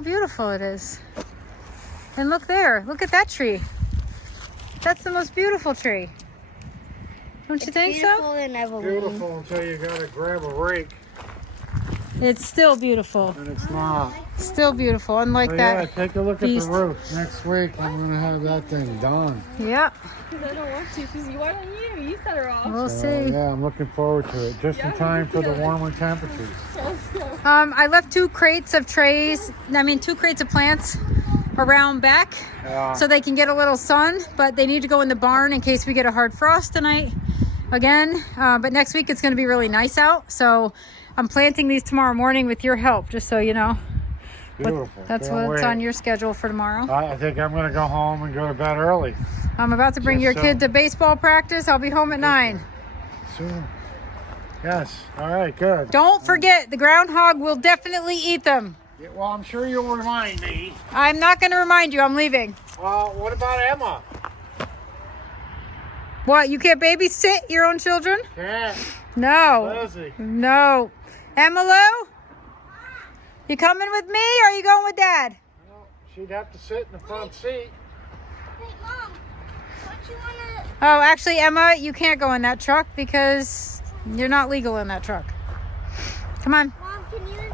how beautiful it is. And look there. Look at that tree. That's the most beautiful tree. Don't you think so? Beautiful until you gotta grab a rake. It's still beautiful. And it's not. Still beautiful, unlike that. Yeah, take a look beast. at the roof. Next week, I'm gonna have that thing done. Yeah. Because I don't want to, because why don't you? You set her off. We'll see. Yeah, I'm looking forward to it. Just in time for the warmer temperatures. I left two crates of plants around back so they can get a little sun, but they need to go in the barn in case we get a hard frost tonight again. But next week it's going to be really nice out, so I'm planting these tomorrow morning with your help, just so you know. Beautiful. That's what's on your schedule for tomorrow. I think I'm going to go home and go to bed early. I'm about to bring your kid to baseball practice. I'll be home at 9. Soon. Yes. All right, good. Don't forget, the groundhog will definitely eat them. Yeah, well, I'm sure you'll remind me. I'm not going to remind you. I'm leaving. Well, what about Emma? What? You can't babysit your own children? Can't. No. Lizzie. No. Emma Lou? You coming with me or are you going with Dad? Well, she'd have to sit in the front seat. Hey, Mom, don't you want to... Oh, actually, Emma, you can't go in that truck because you're not legal in that truck. Come on. Mom, can you and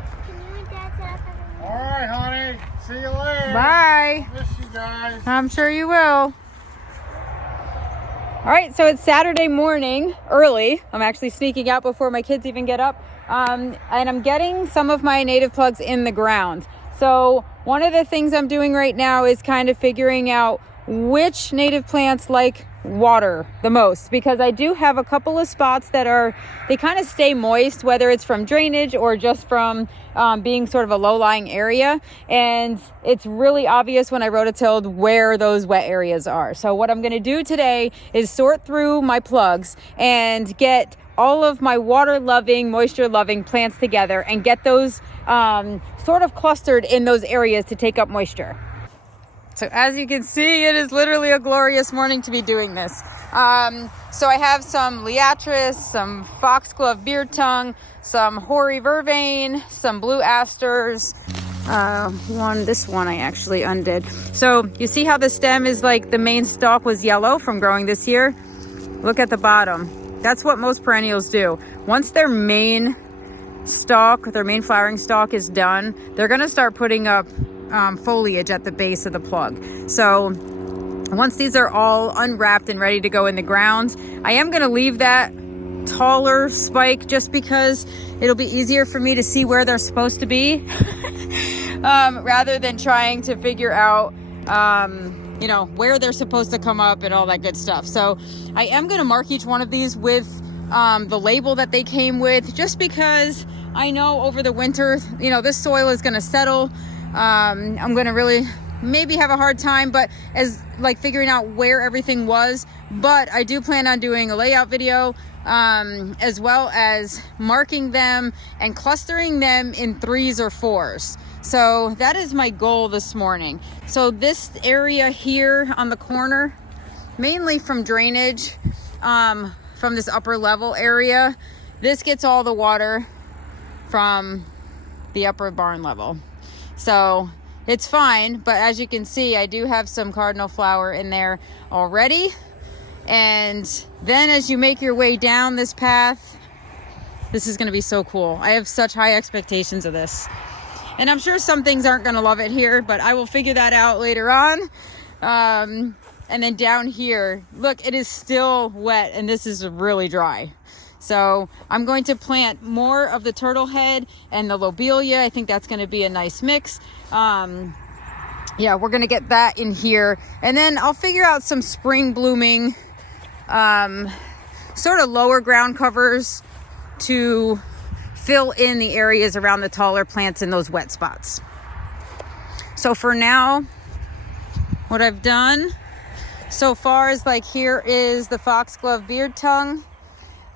Dad set up everything? All right, honey. See you later. Bye. Miss you guys. I'm sure you will. All right, so it's Saturday morning, early. I'm actually sneaking out before my kids even get up. And I'm getting some of my native plugs in the ground. So one of the things I'm doing right now is kind of figuring out which native plants like water the most, because I do have a couple of spots that they kind of stay moist, whether it's from drainage or just from being sort of a low-lying area. And it's really obvious when I rototilled where those wet areas are. So what I'm going to do today is sort through my plugs and get all of my water-loving, moisture-loving plants together and get those sort of clustered in those areas to take up moisture. So as you can see, it is literally a glorious morning to be doing this. So I have some liatris, some foxglove beard tongue, some hoary vervain, some blue asters. This one I actually undid. So you see how the stem is like the main stalk was yellow from growing this year? Look at the bottom. That's what most perennials do. Once their main stalk, their main flowering stalk is done, they're gonna start putting up foliage at the base of the plug. So once these are all unwrapped and ready to go in the ground, I am going to leave that taller spike just because it'll be easier for me to see where they're supposed to be rather than trying to figure out where they're supposed to come up and all that good stuff. So I am going to mark each one of these with the label that they came with, just because I know over the winter, this soil is going to settle. I'm going to really maybe have a hard time, but as like figuring out where everything was. But I do plan on doing a layout video, as well as marking them and clustering them in 3s or 4s. So that is my goal this morning. So this area here on the corner, mainly from drainage, from this upper level area, this gets all the water from the upper barn level. So it's fine, but as you can see, I do have some cardinal flower in there already. And then as you make your way down this path, this is going to be so cool. I have such high expectations of this. And I'm sure some things aren't going to love it here, but I will figure that out later on. And then down here, look, it is still wet and this is really dry. So I'm going to plant more of the turtle head and the lobelia. I think that's going to be a nice mix. Yeah, we're going to get that in here. And then I'll figure out some spring blooming, sort of lower ground covers to fill in the areas around the taller plants in those wet spots. So for now, what I've done so far is like, here is the foxglove beard tongue.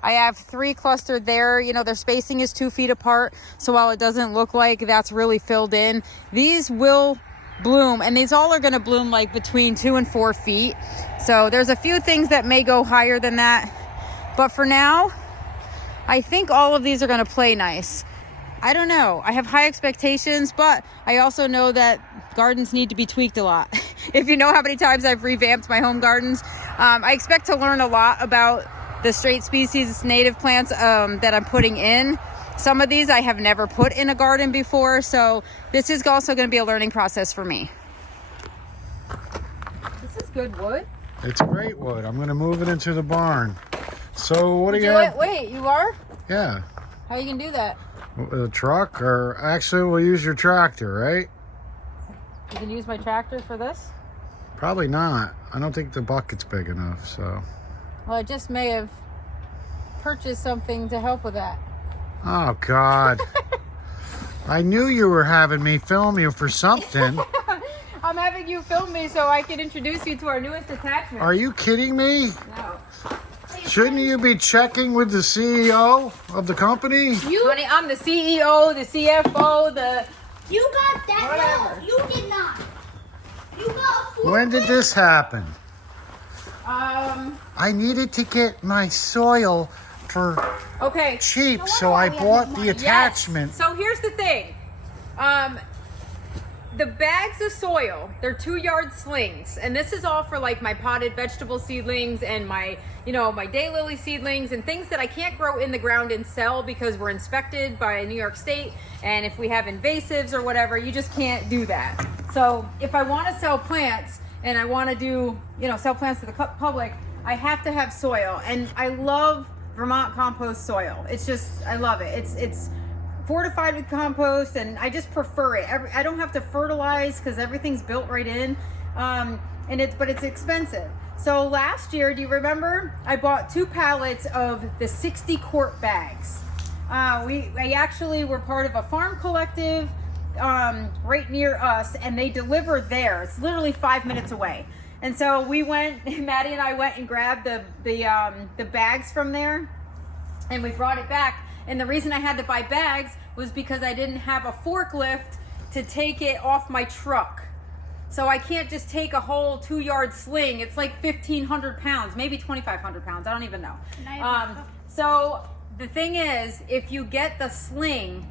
I have 3 clustered there. Their spacing is 2 feet apart. So while it doesn't look like that's really filled in, these will bloom, and these all are going to bloom like between 2 and 4 feet. So there's a few things that may go higher than that. But for now, I think all of these are going to play nice. I don't know. I have high expectations, but I also know that gardens need to be tweaked a lot. If you know how many times I've revamped my home gardens, I expect to learn a lot about the straight species native plants that I'm putting in. Some of these I have never put in a garden before, so this is also going to be a learning process for me. This is good wood. It's great wood. I'm going to move it into the barn. So what do you Do have? it? Wait, you are? Yeah. How are you going to do that? A truck, or actually we'll use your tractor, right? You can use my tractor for this? Probably not. I don't think the bucket's big enough, so. Well, I just may have purchased something to help with that. Oh, God. I knew you were having me film you for something. I'm having you film me so I can introduce you to our newest attachment. Are you kidding me? No. Shouldn't you be checking with the CEO of the company? Honey, I'm the CEO, the CFO, the... You got that? Whatever. No, you did not. You got four. When did this happen? I needed to get my soil for Okay. cheap, so I bought the attachment. Yes. So here's the thing. The bags of soil, they're 2-yard slings, and this is all for like my potted vegetable seedlings and my, my daylily seedlings and things that I can't grow in the ground and sell because we're inspected by New York State, and if we have invasives or whatever, you just can't do that. So if I want to sell plants and I want to do, sell plants to the public, I have to have soil, and I love Vermont compost soil. It's just, I love it. It's fortified with compost, and I just prefer it. I don't have to fertilize because everything's built right in, but it's expensive. So last year, do you remember? I bought 2 pallets of the 60-quart bags. I actually were part of a farm collective right near us, and they deliver there. It's literally 5 minutes away. And so we went, Maddie and I went and grabbed the bags from there, and we brought it back. And the reason I had to buy bags was because I didn't have a forklift to take it off my truck. So I can't just take a whole 2-yard sling. It's like 1,500 pounds, maybe 2,500 pounds. I don't even know. So the thing is, if you get the sling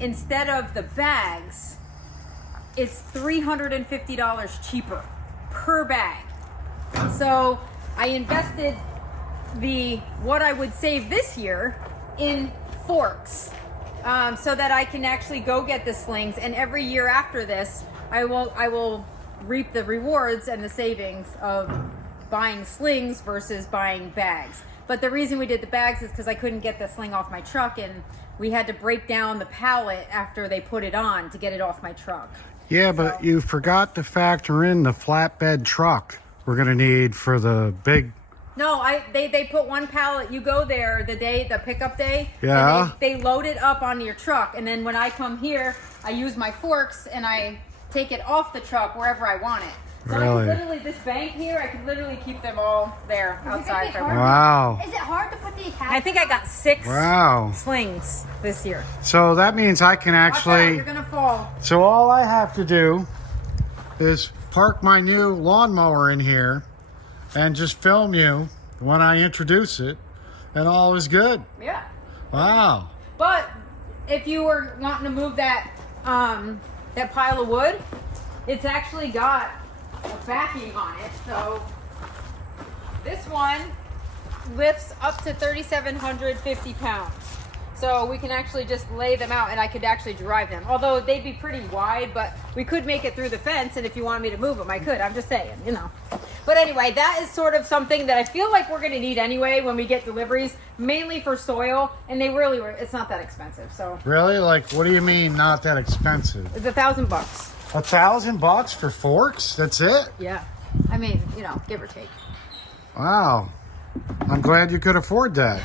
instead of the bags, it's $350 cheaper per bag. So I invested what I would save this year in forks, so that I can actually go get the slings, and every year after this I will reap the rewards and the savings of buying slings versus buying bags. But the reason we did the bags is because I couldn't get the sling off my truck, and we had to break down the pallet after they put it on to get it off my truck. Yeah, but you forgot to factor in the flatbed truck we're going to need for the big... No, they put 1 pallet. You go there the pickup day. Yeah. And they load it up onto your truck, and then when I come here, I use my forks and I take it off the truck wherever I want it. So Really? I could literally, this bank here, I could literally keep them all there outside. If I wanted. Wow. Is it hard to put the attachment? I think I got 6 Wow. slings this year. So that means I can Watch out, actually... you're gonna fall. So all I have to do is park my new lawnmower in here and just film you when I introduce it, and all is good. Yeah. Wow. But if you were wanting to move that that pile of wood, it's actually got a backing on it. So this one lifts up to 3,750 pounds. So we can actually just lay them out, and I could actually drive them. Although they'd be pretty wide, but we could make it through the fence, and if you wanted me to move them, I could. I'm just saying, But anyway, that is sort of something that I feel like we're going to need anyway when we get deliveries, mainly for soil, and it's not that expensive. So Really? Like, what do you mean not that expensive? it's $1,000. $1,000 for forks? That's it? Yeah. I mean, give or take. Wow. I'm glad you could afford that.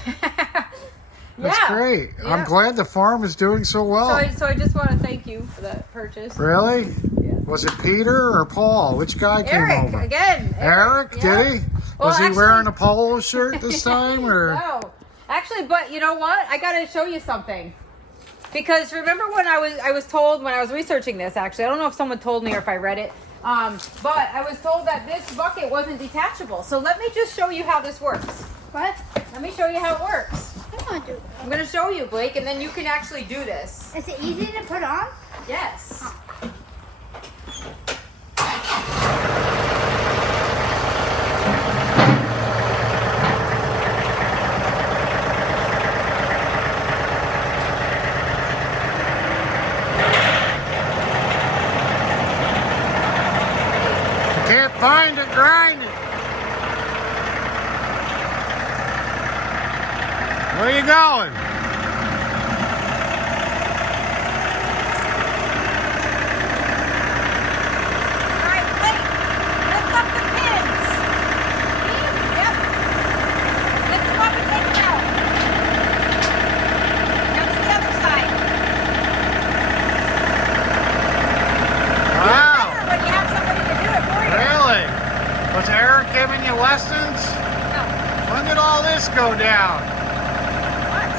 That's Yeah. great. Yeah. I'm glad the farm is doing so well. So I just want to thank you for that purchase. Really? Yeah. Was it Peter or Paul? Which guy came Eric, over? again. Eric? Yeah. Did he? Well, Was he actually- wearing a polo shirt this time? Or No. Actually, but you know what? I got to show you something. Because remember when I was told when I was researching this, actually, I don't know if someone told me or if I read it, but I was told that this bucket wasn't detachable. So let me just show you how this works. What? Let me show you how it works. want to do. I'm gonna show you, Blake, and then you can actually do this. Is it easy to put on? Yes. Can't find it, grind it. Where you going? All right, Blake, lift up the pins. Yep. Lift them up and take them out. Now to the other side. Wow. Better when you have somebody to do it for you. Really? Was Eric giving you lessons? No. When did all this go down? What?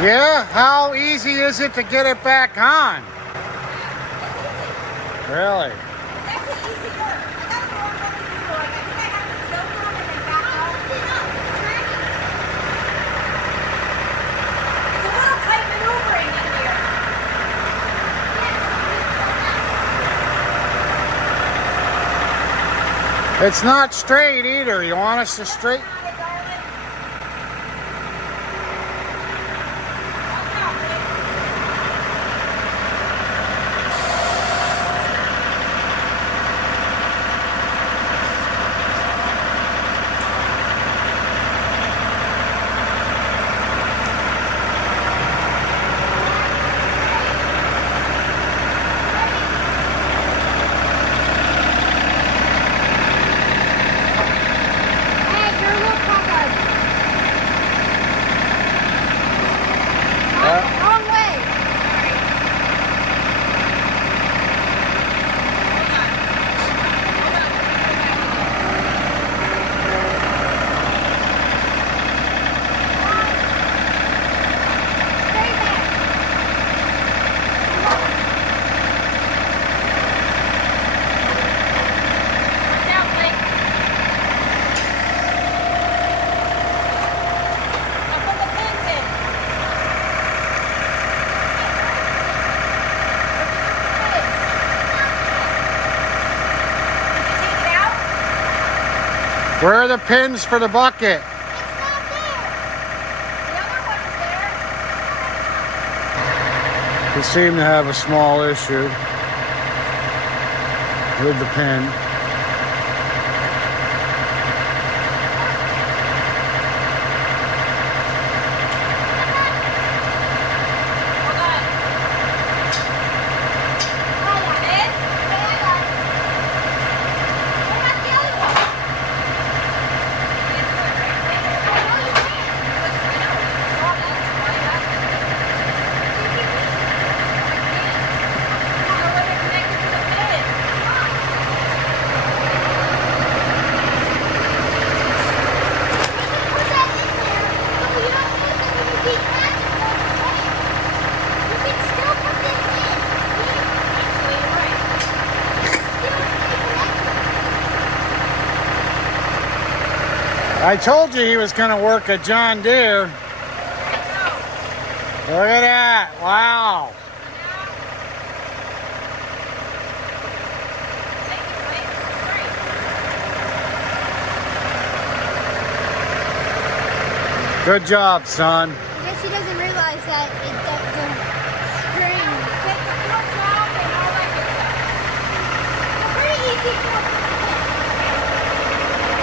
Yeah, how easy is it to get it back on? Really? It's not straight either. You want us to straight? Wrong way. Stay back. Where are the pins for the bucket? It's not there. We seem to have a small issue with the pin. I told you he was going to work at John Deere. Look at that. Wow. Good job, son. I guess he doesn't realize that the string.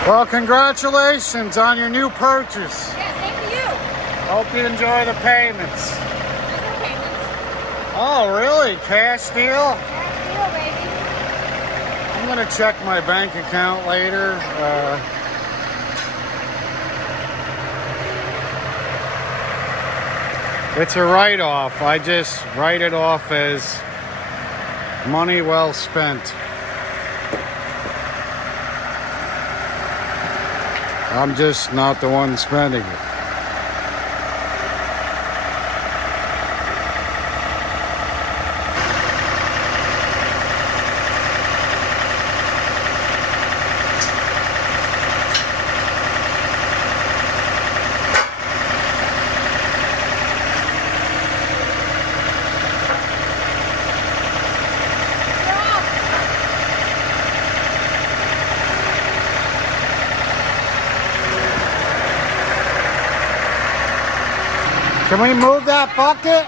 Well, congratulations on your new purchase. Yeah, same to you. Hope you enjoy the payments. There's no payments. Oh, really? Cash deal? Cash deal, baby. I'm going to check my bank account later. It's a write-off. I just write it off as money well spent. I'm just not the one spending it. Can we move that bucket? It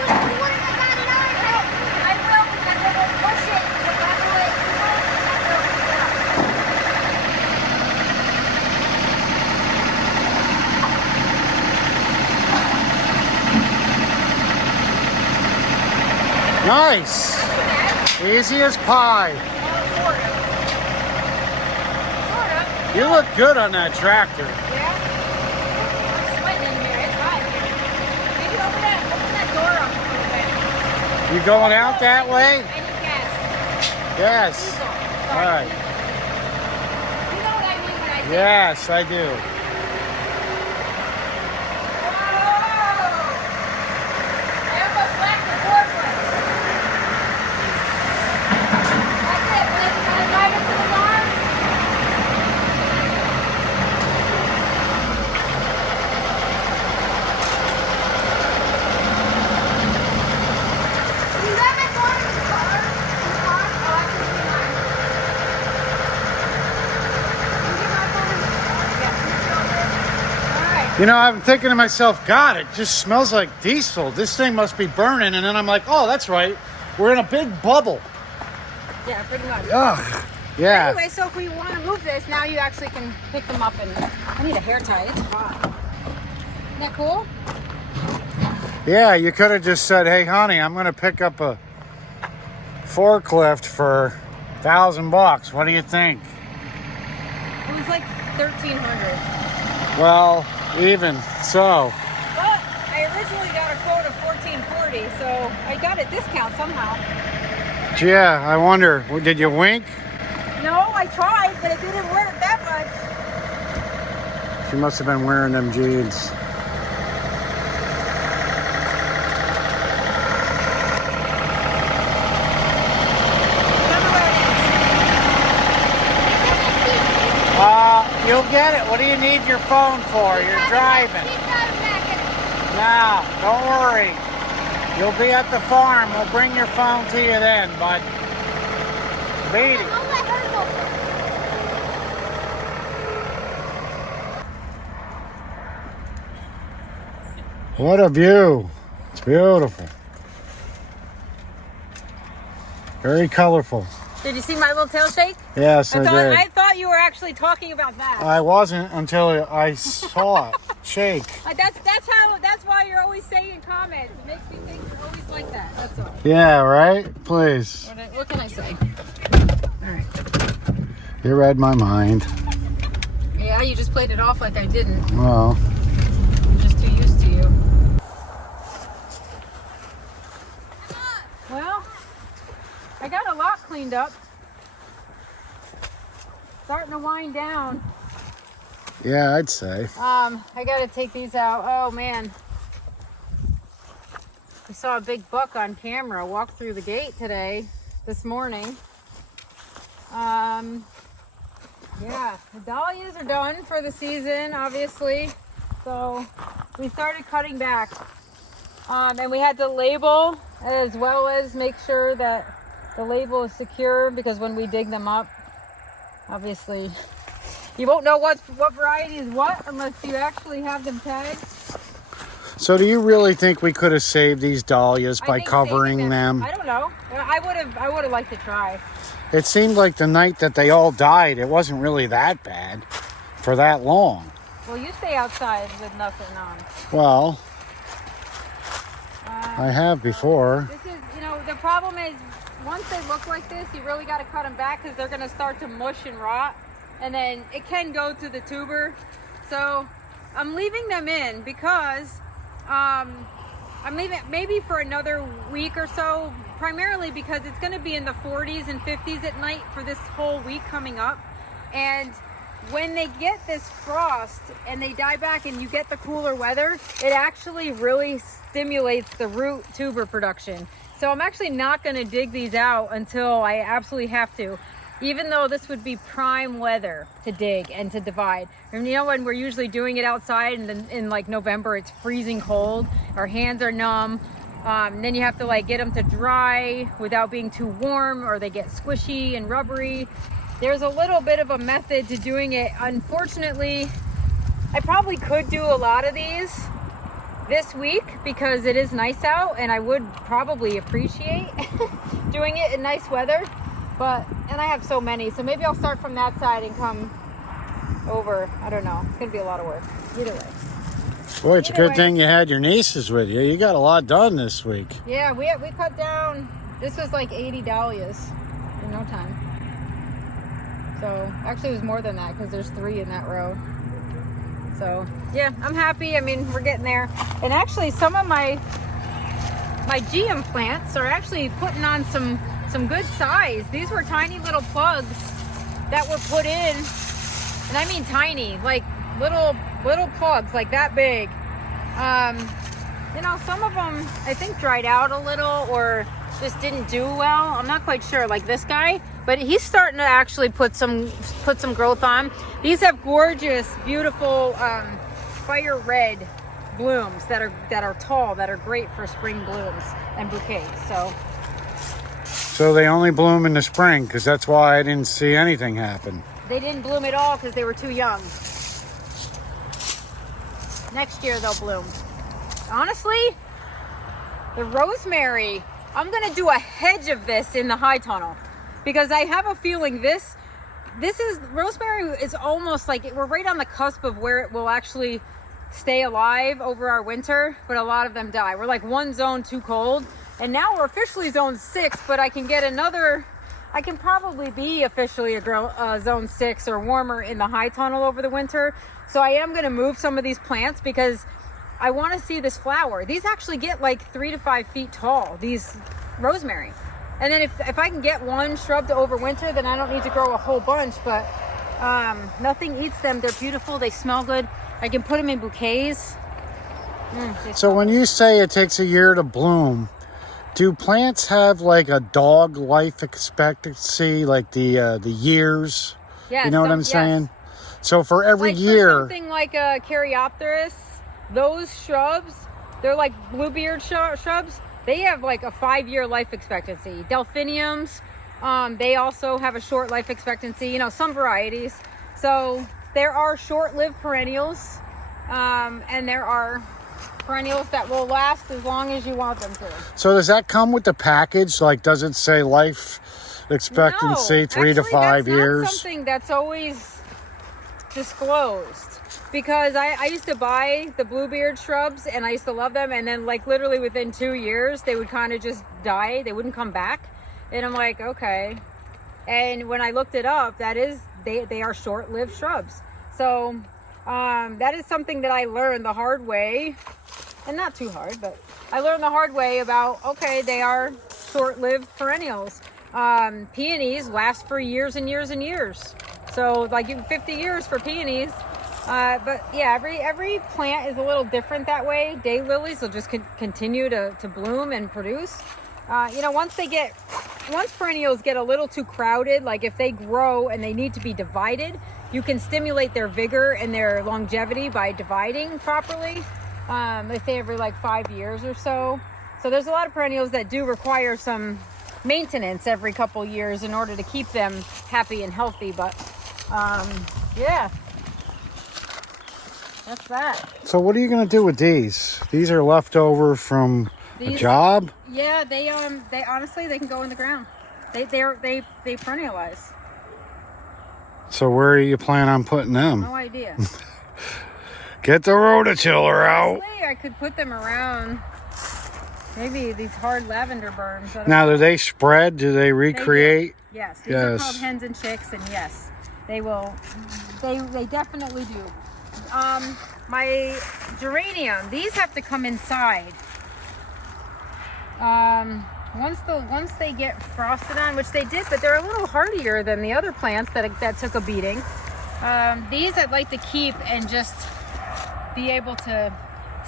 was important I got it on. I will because it will push it to level it. Nice. Easy as pie. You look good on that tractor. Yeah? I'm sweating in here. It's hot in here. Maybe open that door up a little bit. You going out that way? I need gas. Yes. Diesel. All Sorry. right. You know what I mean when I say Yes, I do. I almost whacked the forklift. That's it. When I drive it to the farm. You got my phone in the car? Oh, I can see mine. You get my phone in the car? Yeah, switch over. All right. You know, I'm thinking to myself, God, it just smells like diesel. This thing must be burning. And then I'm like, oh, that's right. We're in a big bubble. Yeah, pretty much. Ugh. Yeah. Anyway, so if we want to move this, now you actually can pick them up and I need a hair tie. It's hot. Isn't that cool? Yeah, you could have just said, hey, honey, I'm going to pick up a forklift for $1,000. What do you think? It was like $1,300. Well, even so. Well, I originally got a quote of $1,440, so I got a discount somehow. Yeah, I wonder, did you wink? No, I tried, but it didn't work that much. She must have been wearing them jeans. You'll get it. What do you need your phone for? You're driving. No, don't worry. You'll be at the farm. We'll bring your phone to you then, bud. Beat it. I'll let her go first. What a view. It's beautiful. Very colorful. Did you see my little tail shake? Yes, I did. I thought you were actually talking about that. I wasn't until I saw it shake. That's why you're always saying comments. It makes me think you're always like that. That's all. Yeah, right? Please. What can I say? All right. You read my mind. Yeah, you just played it off like I didn't. Well, I'm just too used to you. Well, I got a lot cleaned up. Starting to wind down. yeah, I'd say. I gotta take these out. Oh man. We saw a big buck on camera walk through the gate this morning. Yeah, the dahlias are done for the season, obviously. So we started cutting back. And we had to label as well as make sure that the label is secure, because when we dig them up, obviously you won't know what variety is what unless you actually have them tagged. So do you really think we could have saved these dahlias by covering them? I don't know. I would have liked to try. It seemed like the night that they all died, it wasn't really that bad for that long. Well, you stay outside with nothing on. Well, I have before. This is, the problem is once they look like this, you really got to cut them back because they're going to start to mush and rot. And then it can go to the tuber. So I'm leaving them in because I'm leaving maybe for another week or so, primarily because it's going to be in the 40s and 50s at night for this whole week coming up. And when they get this frost and they die back and you get the cooler weather, it actually really stimulates the root tuber production. So I'm actually not going to dig these out until I absolutely have to, even though this would be prime weather to dig and to divide. And you know, when we're usually doing it outside and then in like November, it's freezing cold, our hands are numb. Then you have to like get them to dry without being too warm, or they get squishy and rubbery. There's a little bit of a method to doing it. Unfortunately, I probably could do a lot of these this week because it is nice out, and I would probably appreciate doing it in nice weather. And I have so many, so maybe I'll start from that side and come over. I don't know. It's gonna be a lot of work. Either way. Boy, it's a good thing you had your nieces with you. You got a lot done this week. Yeah, we cut down. This was like 80 dahlias in no time. So actually, it was more than that because there's 3 in that row. So yeah, I'm happy. I mean, we're getting there. And actually, some of my GM plants are actually putting on some good size. These were tiny little plugs that were put in, and I mean tiny, like little plugs like that big. You know, some of them I think dried out a little or just didn't do well. I'm not quite sure, like this guy, but he's starting to actually put some growth on. These have gorgeous, beautiful fire red blooms that are tall, that are great for spring blooms and bouquets. So they only bloom in the spring, because that's why I didn't see anything happen. They didn't bloom at all because they were too young. Next year they'll bloom. Honestly, the rosemary, I'm gonna do a hedge of this in the high tunnel because I have a feeling rosemary is almost like we're right on the cusp of where it will actually stay alive over our winter, but a lot of them die. We're like one zone too cold, and now we're officially zone 6, but I can probably be officially a zone 6 or warmer in the high tunnel over the winter. So I am gonna move some of these plants because I want to see this flower. These actually get like 3 to 5 feet tall, these rosemary. And then if I can get one shrub to overwinter, then I don't need to grow a whole bunch, but nothing eats them. They're beautiful, they smell good. I can put them in bouquets. So when you say it takes a year to bloom, do plants have like a dog life expectancy, like the years? Yes, you know what I'm saying? So for every like year, for something like a Caryopteris, those shrubs, they're like bluebeard shrubs. They have like a 5-year life expectancy. Delphiniums, they also have a short life expectancy. You know, some varieties. So there are short-lived perennials, and there are perennials that will last as long as you want them to. So does that come with the package? Like, does it say life expectancy, no, 3 to 5 years? That's something that's always disclosed, because I used to buy the bluebeard shrubs and I used to love them, and then like literally within 2 years they would kind of just die. They wouldn't come back, and I'm like, okay. And when I looked it up, that is they are short-lived shrubs. So that is something that I learned the hard way, and not too hard, but I learned the hard way about, okay, they are short-lived perennials. Peonies last for years and years and years. So like 50 years for peonies. But yeah, every plant is a little different that way. Daylilies will just continue to bloom and produce. You know, once perennials get a little too crowded, like if they grow and they need to be divided, you can stimulate their vigor and their longevity by dividing properly. They say every like 5 years or so. So there's a lot of perennials that do require some maintenance every couple years in order to keep them happy and healthy. But yeah, that's that. So what are you going to do with these? These are left over from a job? Yeah, they honestly, they can go in the ground. They perennialize. So where are you planning on putting them? No idea. Get the rototiller out. Honestly, I could put them around maybe these hard lavender burns. Now, do they spread? Do they recreate? Yes. These are called hens and chicks, and yes, they will. They definitely do. my geranium, these have to come inside. Once they get frosted on, which they did, but they're a little hardier than the other plants that took a beating. These I'd like to keep and just be able to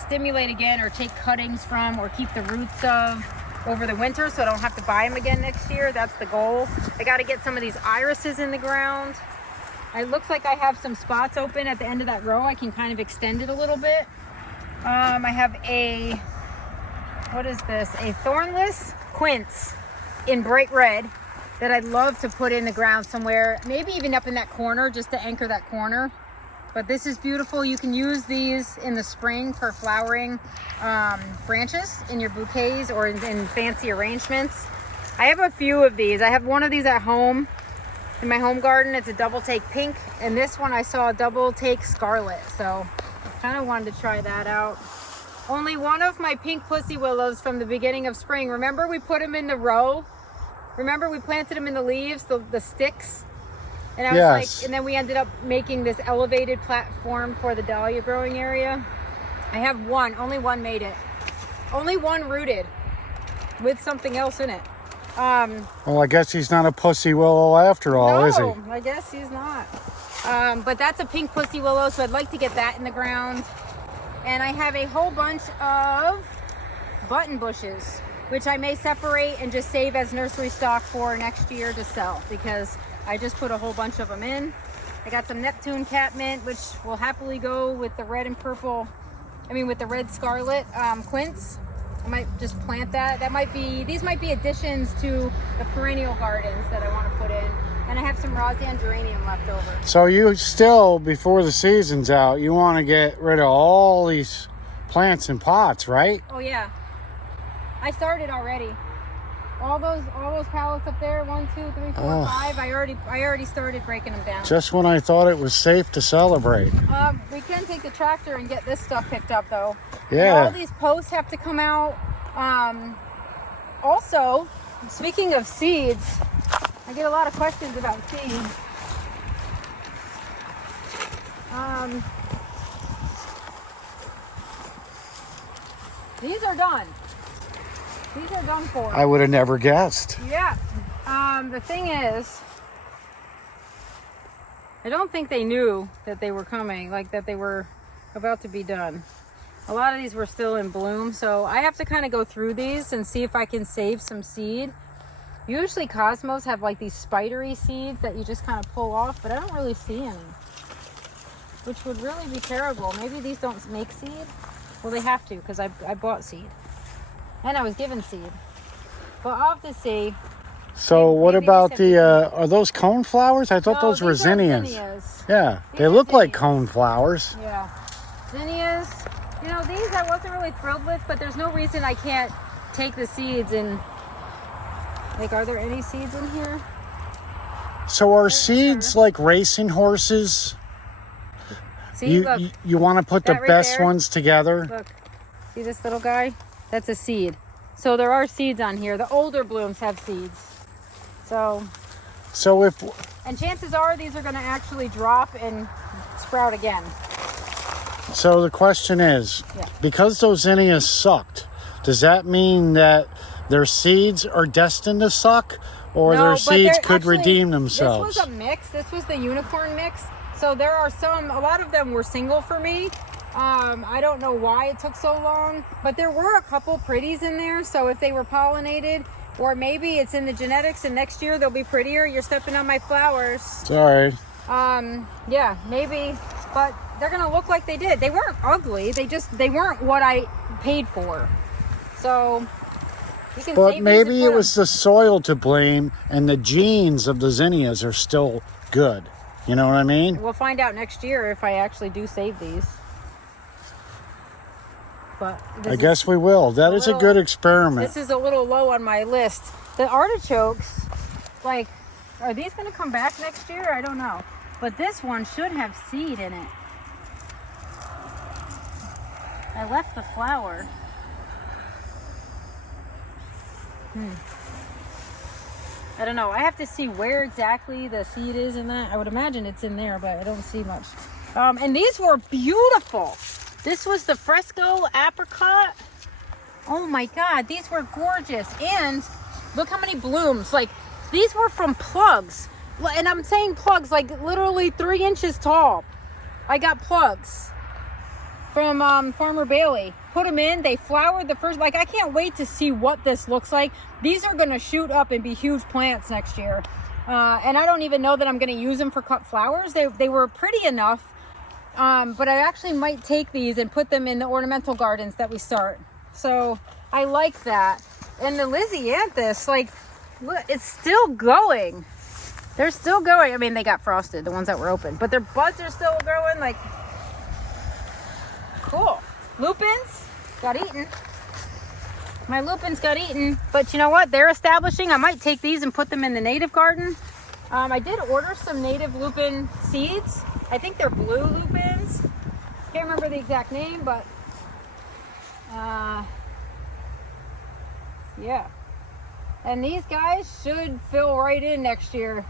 stimulate again, or take cuttings from, or keep the roots of over the winter, so I don't have to buy them again next year. That's the goal. I got to get some of these irises in the ground. It looks like I have some spots open at the end of that row. I can kind of extend it a little bit. I have what is this? A thornless quince in bright red that I'd love to put in the ground somewhere, maybe even up in that corner, just to anchor that corner. But this is beautiful. You can use these in the spring for flowering branches in your bouquets or in fancy arrangements. I have a few of these. I have one of these at home in my home garden. It's a double take pink, and this one I saw a double take scarlet, so I kind of wanted to try that out. Only one of my pink pussy willows from the beginning of spring. Remember we put them in the row? Remember we planted them in the leaves, the sticks? And I was like, and then we ended up making this elevated platform for the dahlia growing area. I have one, only one made it. Only one rooted with something else in it. Well, I guess he's not a pussy willow after all, is he? No, I guess he's not. But that's a pink pussy willow, so I'd like to get that in the ground. And I have a whole bunch of button bushes, which I may separate and just save as nursery stock for next year to sell, because I just put a whole bunch of them in. I got some Neptune catmint, which will happily go with the red and purple, with the red scarlet quince. I might just plant that. These might be additions to the perennial gardens that I want to put in. And I have some Rosian geranium left over. So you still, before the season's out, you want to get rid of all these plants in pots, right? Oh yeah. I started already. All those pallets up there, 1, 2, 3, 4, 5. I already started breaking them down. Just when I thought it was safe to celebrate. We can take the tractor and get this stuff picked up though. Yeah. And all these posts have to come out. Also, speaking of seeds, I get a lot of questions about seeds. These are done. These are done for. I would have never guessed. Yeah. The thing is, I don't think they knew that they were coming, like that they were about to be done. A lot of these were still in bloom, so I have to kind of go through these and see if I can save some seed. Usually cosmos have like these spidery seeds that you just kind of pull off, but I don't really see any, which would really be terrible. Maybe these don't make seed. Well, they have to, because I bought seed and I was given seed, but I'll have to see. So what about are those cone flowers? I thought those were zinnias. Yeah, they look like cone flowers. Yeah, zinnias. These I wasn't really thrilled with, but there's no reason I can't take the seeds and, like, are there any seeds in here? So are seeds like racing horses? See, look, you want to put the right best there? ones together? Look, see this little guy? That's a seed. So there are seeds on here. The older blooms have seeds. And chances are these are going to actually drop and sprout again. So the question is, because those zinnias sucked, does that mean that their seeds are destined to suck, or their seeds could redeem themselves? This was a mix. This was the unicorn mix. So there are a lot of them were single for me. I don't know why it took so long, but there were a couple pretties in there. So if they were pollinated, or maybe it's in the genetics and next year they'll be prettier. You're stepping on my flowers. Sorry. Yeah, maybe, but they're gonna look like they did. They weren't ugly. They weren't what I paid for. So you can. But maybe it was the soil to blame, and the genes of the zinnias are still good. You know what I mean? We'll find out next year if I actually do save these. But I guess we will. That is a good experiment. This is a little low on my list. The artichokes, like, are these going to come back next year? I don't know. But this one should have seed in it. I left the flower. I don't know. I have to see where exactly the seed is in that. I would imagine it's in there, but I don't see much. And these were beautiful. This was the fresco apricot. Oh my God, these were gorgeous. And look how many blooms. Like, these were from plugs. And I'm saying plugs, like literally 3 inches tall. I got plugs from Farmer Bailey. Put them in, they flowered the first, like I can't wait to see what this looks like. These are gonna shoot up and be huge plants next year. And I don't even know that I'm gonna use them for cut flowers. They were pretty enough, but I actually might take these and put them in the ornamental gardens that we start. So I like that. And the Lysianthus, like, look, it's still going. They're still going. I mean, they got frosted, the ones that were open, but their buds are still growing, like, cool. Lupins got eaten. My lupins got eaten, but you know what? They're establishing. I might take these and put them in the native garden. I did order some native lupin seeds. I think they're blue lupins. Can't remember the exact name, but yeah. And these guys should fill right in next year.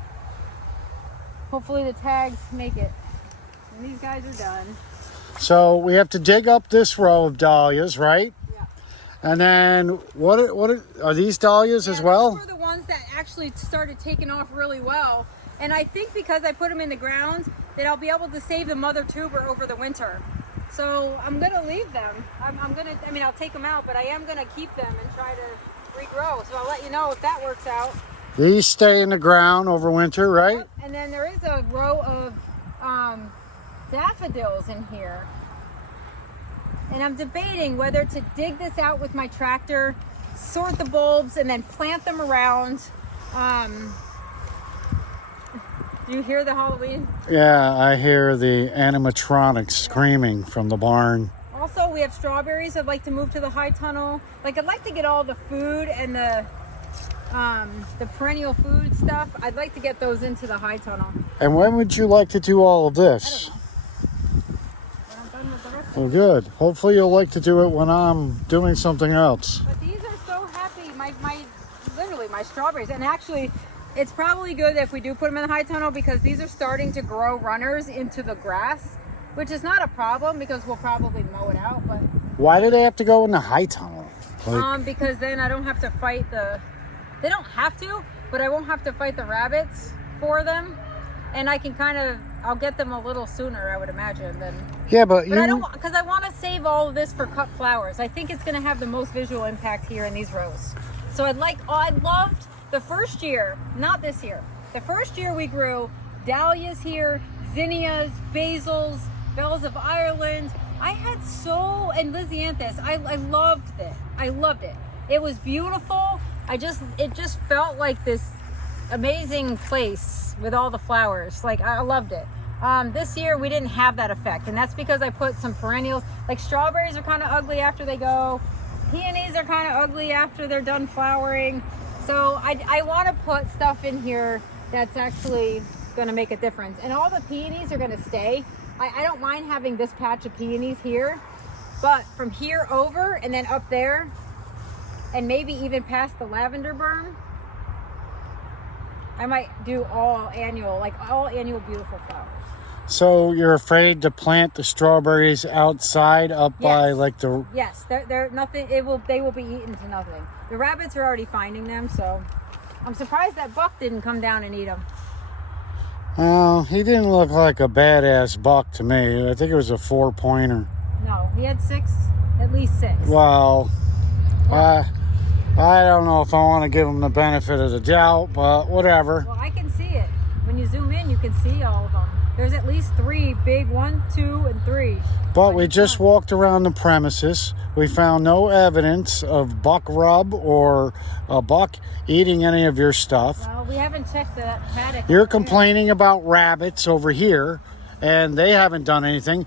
Hopefully the tags make it. And these guys are done. So we have to dig up this row of dahlias, right? Yeah. And then what are these dahlias as well? These were the ones that actually started taking off really well. And I think because I put them in the ground, that I'll be able to save the mother tuber over the winter. So I'm gonna leave them. I mean, I'll take them out, but I am gonna keep them and try to regrow. So I'll let you know if that works out. These stay in the ground over winter, right? Yep. And then there is a row of daffodils in here. And I'm debating whether to dig this out with my tractor, sort the bulbs, and then plant them around. Do you hear the Halloween? Yeah, I hear the animatronics screaming from the barn. Also, we have strawberries I'd like to move to the high tunnel. Like, I'd like to get all the food and the perennial food stuff. I'd like to get those into the high tunnel. And when would you like to do all of this? When I'm done with the rest of Well, good. Hopefully you'll like to do it when I'm doing something else. But these are so happy. Literally my strawberries. And actually, it's probably good if we do put them in the high tunnel because these are starting to grow runners into the grass, which is not a problem because we'll probably mow it out. But why do they have to go in the high tunnel? Because then I don't have to fight they don't have to, but I won't have to fight the rabbits for them. And I can I'll get them a little sooner, I would imagine, than... Yeah, but I don't, because I want to save all of this for cut flowers. I think it's going to have the most visual impact here in these rows. So I loved the first year, not this year. The first year we grew dahlias here, zinnias, basils, bells of Ireland. I had and Lysianthus. I loved it. I loved it. It was beautiful. It just felt like this amazing place with all the flowers. Like, I loved it. This year we didn't have that effect, and that's because I put some perennials. Like, strawberries are kind of ugly after they go. Peonies are kind of ugly after they're done flowering. So I want to put stuff in here that's actually going to make a difference. And all the peonies are going to stay. I don't mind having this patch of peonies here, but from here over and then up there, and maybe even past the lavender berm, I might do all annual beautiful flowers. So you're afraid to plant the strawberries outside by like the... Yes, they're nothing. They will be eaten to nothing. The rabbits are already finding them, so I'm surprised that buck didn't come down and eat them. Oh, he didn't look like a badass buck to me. I think it was a 4-pointer. No, he had at least six. Well, I don't know if I want to give him the benefit of the doubt, but whatever. Well, I can see it. When you zoom in, you can see all of them. There's at least 3 big, 1, 2, and 3. But we just walked around the premises. We found no evidence of buck rub or a buck eating any of your stuff. Well, we haven't checked that paddock. You're complaining about rabbits over here, and they haven't done anything.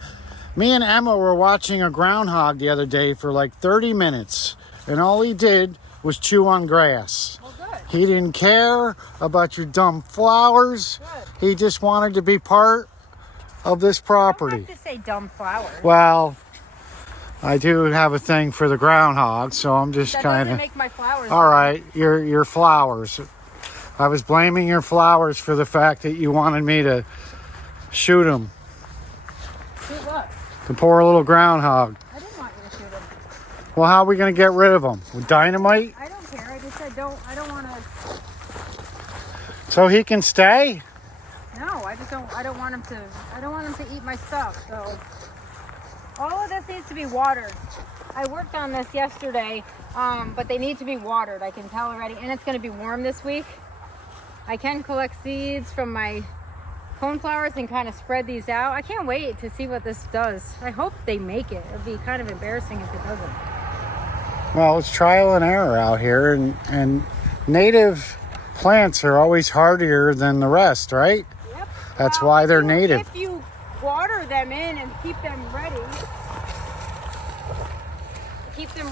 Me and Emma were watching a groundhog the other day for like 30 minutes, and all he did was chew on grass. Well, good. He didn't care about your dumb flowers. Good. He just wanted to be part of this property. You don't have to say dumb flowers. Well, I do have a thing for the groundhog, so I'm just That kind doesn't of... make my flowers. All right, your flowers. I was blaming your flowers for the fact that you wanted me to shoot them. The poor little groundhog. I didn't want you to shoot him. Well, how are we going to get rid of him? With dynamite? I don't care. I just said I don't want to. So he can stay? No, I don't want him to eat my stuff. So all of this needs to be watered. I worked on this yesterday, but they need to be watered. I can tell already, and it's going to be warm this week. I can collect seeds from my coneflowers and kind of spread these out. I can't wait to see what this does. I hope they make it. It'd be kind of embarrassing if it doesn't. Well, it's trial and error out here, and native plants are always hardier than the rest, right? Yep. That's why they're native. If you water them in and keep them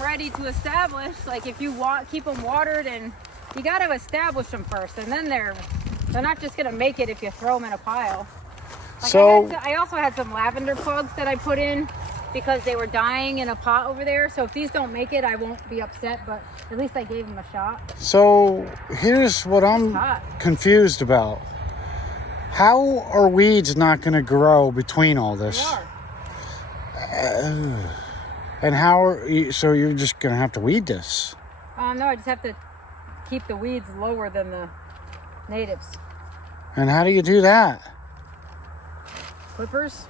ready to establish, like if you keep them watered, and you got to establish them first, and then they're not just gonna make it if you throw them in a pile. Like So I also had some lavender plugs that I put in because they were dying in a pot over there. So if these don't make it, I won't be upset, but at least I gave them a shot. So here's what I'm hot. confused about. How are weeds not going to grow between all They this? are. And how are you, so you're just going to have to weed this? No, I just have to keep the weeds lower than the natives. And how do you do that? Clippers.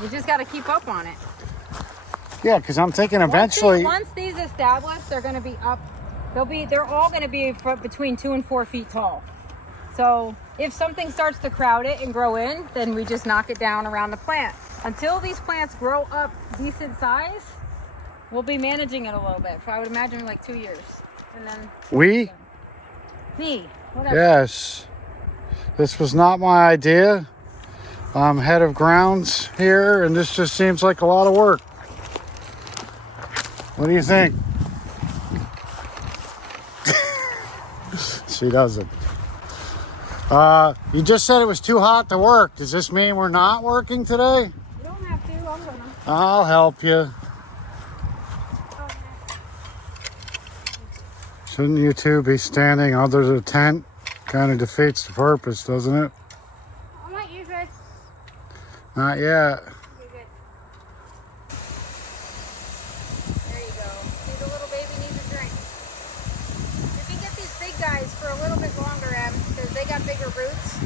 You just got to keep up on it. Yeah, because I'm thinking eventually. Once these establish, they're going to be up. They're all going to be between 2 and 4 feet tall. So if something starts to crowd it and grow in, then we just knock it down around the plant. Until these plants grow up decent size, we'll be managing it a little bit. I would imagine like 2 years. And then me, whatever. Yes. This was not my idea. I'm head of grounds here, and this just seems like a lot of work. What do you think? She doesn't. You just said it was too hot to work. Does this mean we're not working today? You don't have to. I'm gonna. I'll help you. Shouldn't you two be standing under the tent? Kind of defeats the purpose, doesn't it? I might use it. Not yet. You're good. There you go. See, the little baby needs a drink. You can get these big guys for a little bit longer, Em, because they got bigger roots.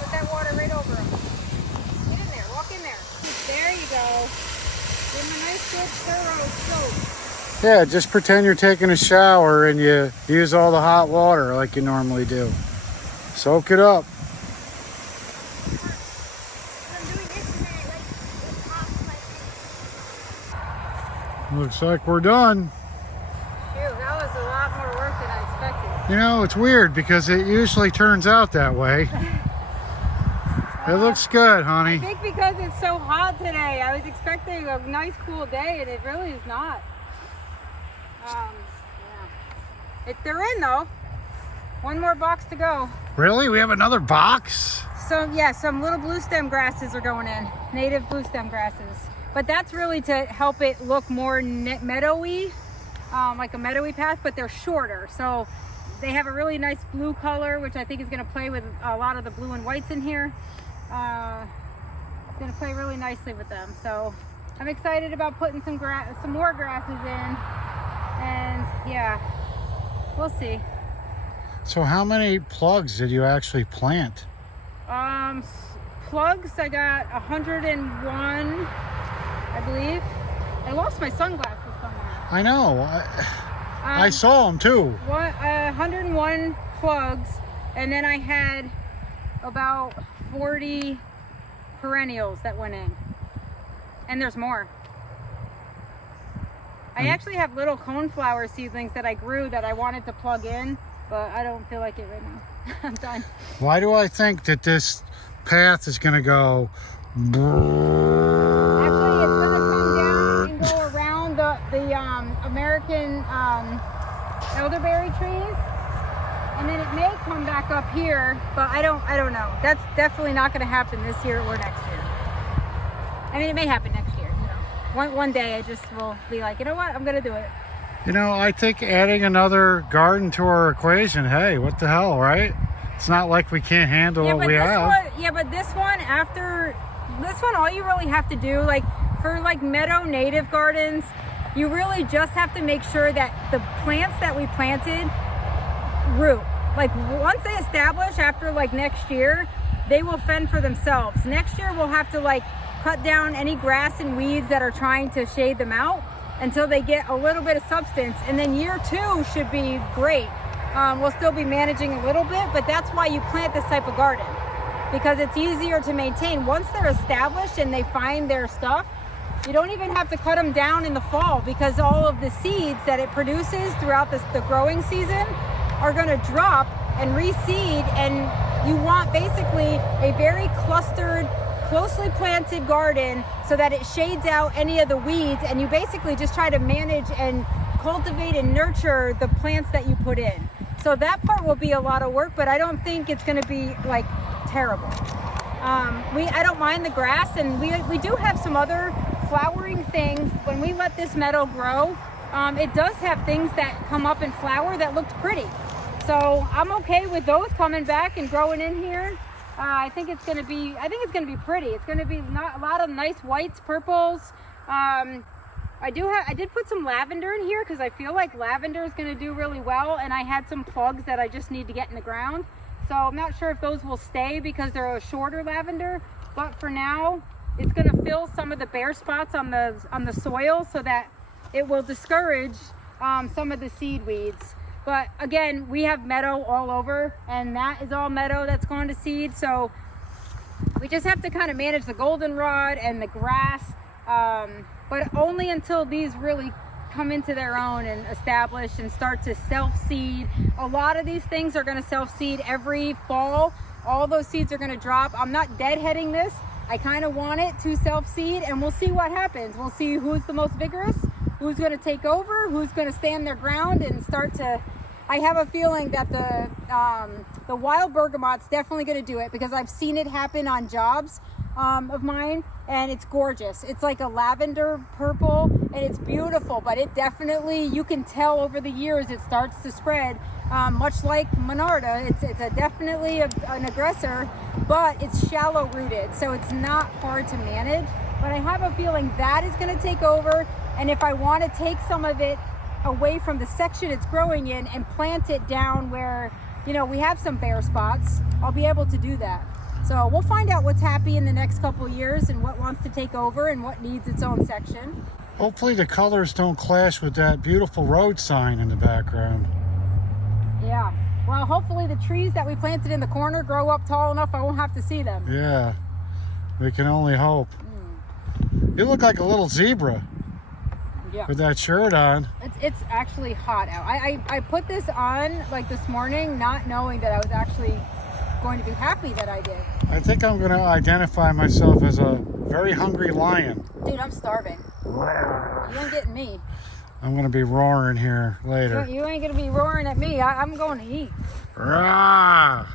Put that water right over them. Get in there. Walk in there. There you go. Give them a nice, good, thorough soak. Yeah, just pretend you're taking a shower and you use all the hot water like you normally do. Soak it up. Looks like we're done. Phew, that was a lot more work than I expected. You know, it's weird because it usually turns out that way. It looks good, honey. I think because it's so hot today, I was expecting a nice cool day, and it really is not. Yeah. They're in though. One more box to go. Really? We have another box? Some little blue stem grasses are going in. Native blue stem grasses. But that's really to help it look more meadowy, like a meadowy path, but they're shorter. So they have a really nice blue color, which I think is going to play with a lot of the blue and whites in here. It's going to play really nicely with them. So I'm excited about putting some more grasses in. And yeah, we'll see. So how many plugs did you actually plant? Plugs, I got 101, I believe. I lost my sunglasses somewhere. I know. I saw them too. 101 plugs, and then I had about 40 perennials that went in. And there's more. I actually have little coneflower seedlings that I grew that I wanted to plug in, but I don't feel like it right now. I'm done. Why do I think that this path is going to go? Actually, it's going to come down and go around the American elderberry trees, and then it may come back up here, but I don't know. That's definitely not going to happen this year or next year. I mean, it may happen next year. One day I just will be like, you know what, I'm going to do it. You know, I think adding another garden to our equation, hey, what the hell, right? It's not like we can't handle what we have. But this one, after this one, all you really have to do, like for like meadow native gardens, you really just have to make sure that the plants that we planted root. Like once they establish after like next year, they will fend for themselves. Next year we'll have to like cut down any grass and weeds that are trying to shade them out until they get a little bit of substance. And then year 2 should be great. We'll still be managing a little bit, but that's why you plant this type of garden, because it's easier to maintain. Once they're established and they find their stuff, you don't even have to cut them down in the fall, because all of the seeds that it produces throughout the growing season are going to drop and reseed. And you want basically a very clustered, closely planted garden so that it shades out any of the weeds, and you basically just try to manage and cultivate and nurture the plants that you put in. So that part will be a lot of work, but I don't think it's going to be like terrible. I don't mind the grass, and we do have some other flowering things. When we let this meadow grow, it does have things that come up and flower that looked pretty. So I'm okay with those coming back and growing in here. I think it's going to be pretty. It's going to be a lot of nice whites, purples. I did put some lavender in here because I feel like lavender is going to do really well, and I had some plugs that I just need to get in the ground. So I'm not sure if those will stay because they're a shorter lavender, but for now it's going to fill some of the bare spots on the soil so that it will discourage some of the seed weeds. But again, we have meadow all over, and that is all meadow that's going to seed. So we just have to kind of manage the goldenrod and the grass, but only until these really come into their own and establish and start to self-seed. A lot of these things are going to self-seed every fall. All those seeds are going to drop. I'm not deadheading this. I kind of want it to self-seed, and we'll see what happens. We'll see who's the most vigorous, who's going to take over, who's going to stand their ground and start to... I have a feeling that the wild bergamot's definitely going to do it, because I've seen it happen on jobs of mine, and it's gorgeous. It's like a lavender purple, and it's beautiful, but it definitely, you can tell over the years it starts to spread, much like Monarda. It's definitely an aggressor, but it's shallow rooted, so it's not hard to manage. But I have a feeling that is going to take over, and if I want to take some of it away from the section it's growing in and plant it down where, you know, we have some bare spots, I'll be able to do that. So we'll find out what's happy in the next couple of years and what wants to take over and what needs its own section. Hopefully the colors don't clash with that beautiful road sign in the background. Yeah, well, hopefully the trees that we planted in the corner grow up tall enough I won't have to see them. Yeah, we can only hope. You look like a little zebra. Yeah. With that shirt on. It's actually hot out. I put this on like this morning not knowing that I was actually going to be happy that I did. I think I'm going to identify myself as a very hungry lion. Dude, I'm starving. You ain't getting me. I'm going to be roaring here later. You ain't going to be roaring at me. I'm going to eat. Rah!